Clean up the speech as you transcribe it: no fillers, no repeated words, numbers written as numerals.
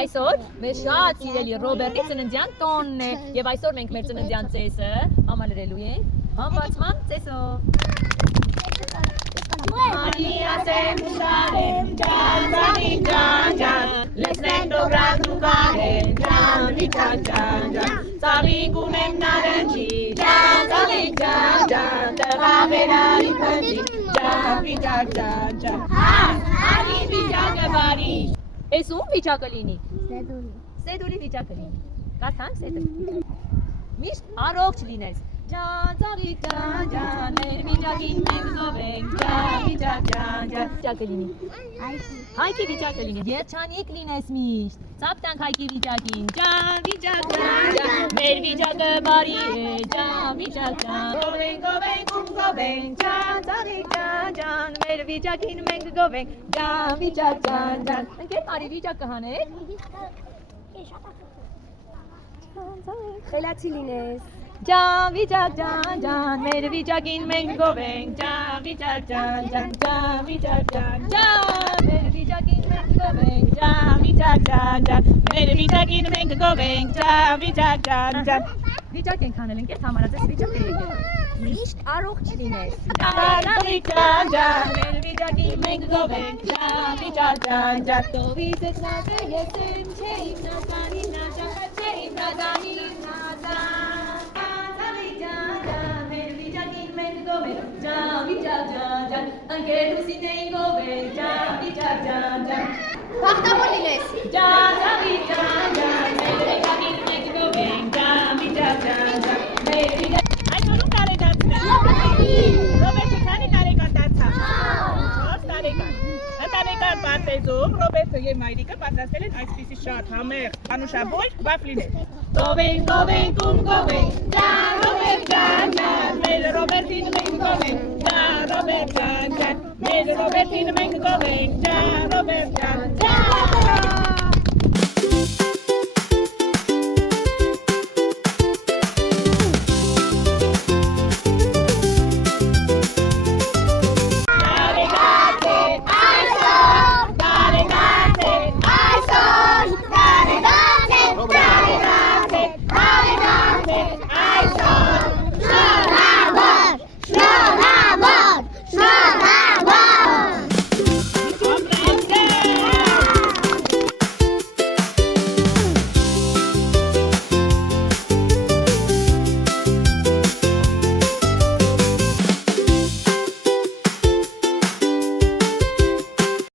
Այսօր մեր շատ սիրելի Ռոբերտի ծննդյան տոնն է եւ այսօր մենք մեր ծննդյան ծեսը համալրելու ենք համբացման ծեսով։ Maria Semsaren, Jan, Jan, Jan, Lesnendo Gradugaren, Jan, Jan, Jan, Savigunem Naranji, Jan, Jan, Jan, Tavaverari Pandi, Jan, Jan, Jan, Ani Vijagabari. Es un Vijagalini. Seduli Vijagalini. Kathan Seduli. Mist Arokchlines. Jan, Jan, Jan, Vijagin, Megzoveng, Jan, Vijagalini. Haiki Vijagalini. Yerchanik Lines Mist. Saptan Haiki Vijagin, Jan, Mer Vijagabari, Jan, Goveng, Goveng, Jan, Jan, Mer Vijagin, Megzoveng, Jan, Jan. Get Mari Vijagahane. Gelatines. Jan, Mer Vijagin, Megzoveng, Jan, Jan, Mer Vijagin, Megzoveng, Jan, Mer Vijagin, Megzoveng, Jan. Vijagin kanalın get hamarazes Vijagin. Mist Arokchlines. Jan, Mer Vijagin, Megzoveng, Jan. To visit na yesem, cheim na dani na cheim na dani na Mer Vijagin, Megzoveng, Jan. Anche tu si tengo ben, Jan. Pachtabolines. Jan, Mer Vijagin, Megzoveng, Jan. Ai tu nu care dați? Robert, care dați? Ընտանեկան պատեզում Ռոբերտը եւ Մայրիկը պատրաստել են այսպիսի շատ համեղ անուշաբույր վաֆլիներ։ Գովեն, Ջան, Ռոբերտ Ջան, մեր Ռոբերտին մենք գովենք, Ջան, Ռոբերտ Ջան, մեր Ռոբերտին մենք գովենք, Ջան, Ռոբերտ Ջան։